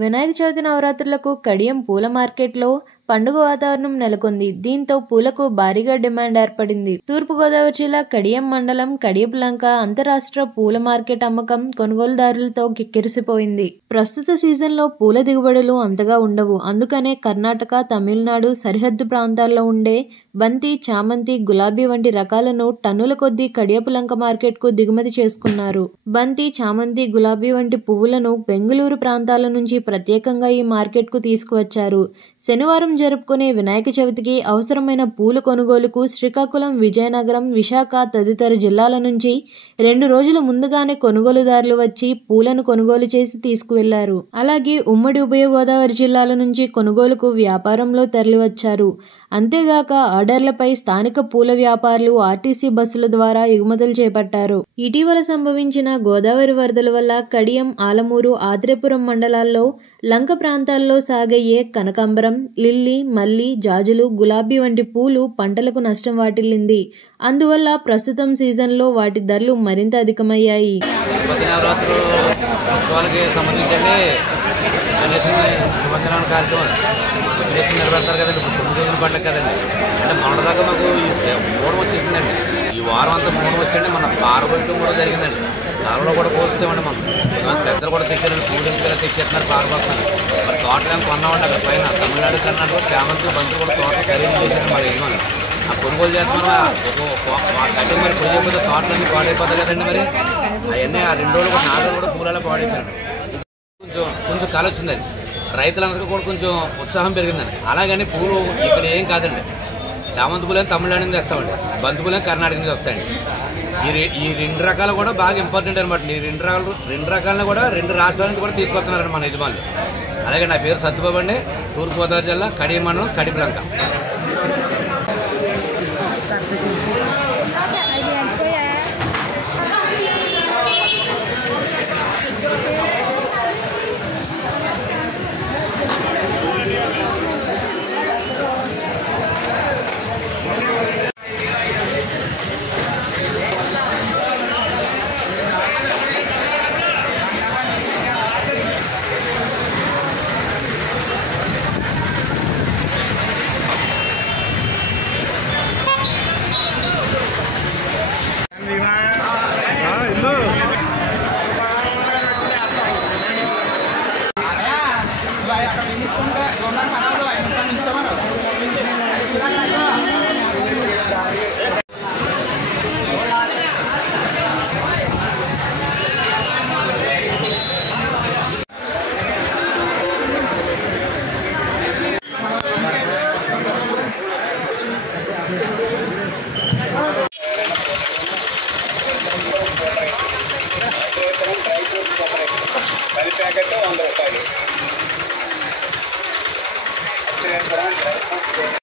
వినాయక చవితి నవరాత్రులకు కడియం పూల మార్కెట్లో పండుగ వాతావరణం నెలకొంది. దీంతో పూలకు భారీగా డిమాండ్ ఏర్పడింది. తూర్పుగోదావరి జిల్లా కడియం మండలం కడియపులంక అంతరాష్ట్ర పూల మార్కెట్ అమ్మకం కొనుగోలుదారులతో కిక్కిరిసిపోయింది. ప్రస్తుత సీజన్లో పూల దిగుబడులు అంతగా ఉండవు. అందుకనే కర్ణాటక, తమిళనాడు సరిహద్దు ప్రాంతాల్లో ఉండే బంతి, చామంతి, గులాబీ వంటి రకాలను టన్నుల కొద్దీ కడియపులంక మార్కెట్కు దిగుమతి చేసుకున్నారు. బంతి, చామంతి, గులాబీ వంటి పువ్వులను బెంగుళూరు ప్రాంతాల నుంచి ప్రత్యేకంగా ఈ మార్కెట్కు తీసుకువచ్చారు. శనివారం జరుపుకునే వినాయక చవితికి అవసరమైన పూల కొనుగోలుకు శ్రీకాకుళం, విజయనగరం, విశాఖ తదితర జిల్లాల నుంచి 2 రోజుల ముందుగానే కొనుగోలుదారులు వచ్చి పూలను కొనుగోలు చేసి తీసుకువెళ్లారు. అలాగే ఉమ్మడి ఉభయ గోదావరి జిల్లాల నుంచి కొనుగోలుకు వ్యాపారంలో తరలివచ్చారు. అంతేగాక ఆర్డర్లపై స్థానిక పూల వ్యాపారులు ఆర్టీసీ బస్సుల ద్వారా ఎగుమతులు చేపట్టారు. ఇటీవల సంభవించిన గోదావరి వరదల వల్ల కడియం, ఆలమూరు, ఆత్రేపురం మండలాల్లో లంక ప్రాంతాల్లో సాగయ్యే కనకాంబరం, లిల్లీ, మల్లి, జాజులు, గులాబీ వంటి పూలు పంటలకు నష్టం వాటిల్లింది. అందువల్ల ప్రస్తుతం సీజన్లో వాటి ధరలు మరింత అధికమయ్యాయి. నిలబెడతారు కదండి, 9 రోజుల పండుగ కదండి. అంటే మొన్నదాకా మాకు ఈ మూడం వచ్చేసిందండి. ఈ వారం అంతా మూడం వచ్చండి. మన పారబోయటం కూడా జరిగిందండి. కాలంలో కూడా పోస్తామండి. మనం పెద్దలు కూడా తెచ్చారండి. పూజలు తెచ్చేస్తున్నారు, పారబోతున్నారు. మరి తోటలు ఏమి కొన్నామండి. అక్కడ పైన తమిళనాడు, కర్ణాటక చామంతి, బంతులు కూడా తోటలు ఖరీదు చేశారు. మన యజమాని ఆ కొనుగోలు చేస్తున్నాం. కట్టి మరి కొయ్యకపోతే తోటలన్నీ పాడైపోతాయి కదండి. మరి అవన్నీ ఆ 2 రోజులు కూడా 4 రోజులు కూడా పూలలో పాడైపోయారు. కొంచెం కాలు వచ్చిందండి. రైతులందరికీ కూడా కొంచెం ఉత్సాహం పెరిగిందండి. అలాగని పూలు ఇక్కడ ఏం కాదండి. చామంతి పూలేం తమిళనాడు నుంచి తెస్తామండి, బంతి పూలేం కర్ణాటక నుంచి వస్తాయండి. ఈ 2 రకాలు కూడా బాగా ఇంపార్టెంట్ అనమాట. ఈ 2 రకాలను కూడా 2 రాష్ట్రాల నుంచి కూడా తీసుకొస్తున్నారండి మన యజమానులు. అలాగే నా పేరు సత్యబాబు అండి, తూర్పుగోదావరి జిల్లా కడియం మండలం కడియపులంక. ప్యాకెట్ 100 రూపాయలు.